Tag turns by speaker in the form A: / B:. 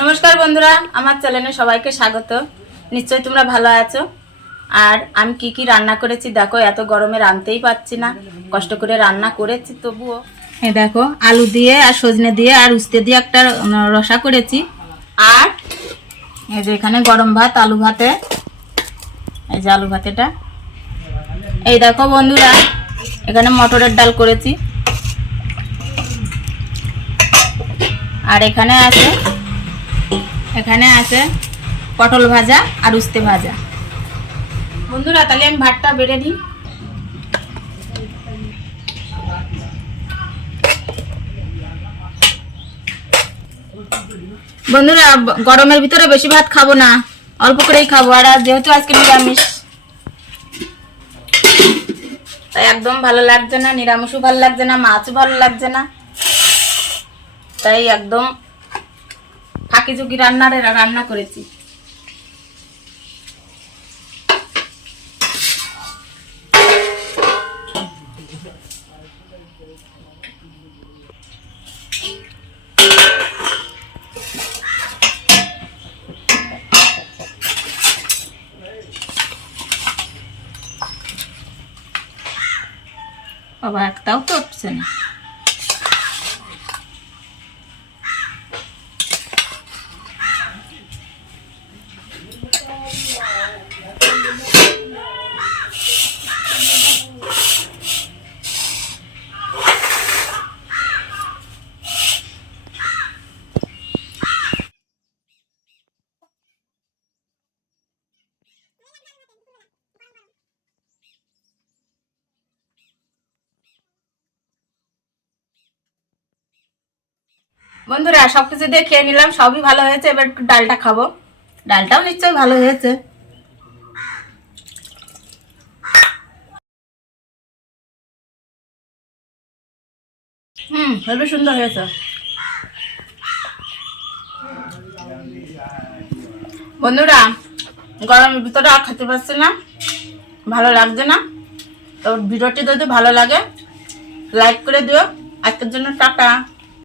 A: নমস্কার বন্ধুরা আমার চ্যানেলে সবাইকে স্বাগত। নিশ্চয়ই তোমরা ভালো আছো? আর আমি কি কি রান্না করেছি? দেখো এত গরমে রাঁধতেই পারছি না। কষ্ট করে রান্না করেছি তবুও। এই দেখো আলু দিয়ে আর সজনে দিয়ে আর উস্তে দিয়ে একটা রসা করেছি। আর? এই যে এখানে গরম ভাত আলু ভাতে। এই যে আলু ভাতেটা। এই দেখো বন্ধুরা এখানে মটরের ডাল করেছি। আর এখানে আছে এখানে আছে পটল ভাজা আর উস্তে ভাজা। বন্ধুরা, তাহলে আমি ভাতটা বেড়ে নিই। বন্ধুরা, গরমের ভিতরে বেশি ভাত খাব না, অল্প করেই খাব, আর যেহেতু আজকে নিরামিষ, তাই একদম ভালো লাগছে না, নিরামিষও ভালো লাগছে না, মাছও ভালো লাগছে না, তাই একদম ফাঁকি ঝুঁকি রান্নার এরা রান্না করেছি। বাবা একটাও তো উঠছে না। বন্ধুরা, সবকিছু দিয়ে খেয়ে নিলাম, সবই ভালো হয়েছে, এবার একটু ডালটা খাব। ডালটাও নিশ্চয়ই ভালো হয়েছে। হুম, খুবই সুন্দর হয়েছে। বন্ধুরা, গরমের ভিতরে আর খেতে পারছি না, ভালো লাগছে না। তো ভিডিওটি যদি ভালো লাগে লাইক করে দিও। আজকের জন্য টাটা।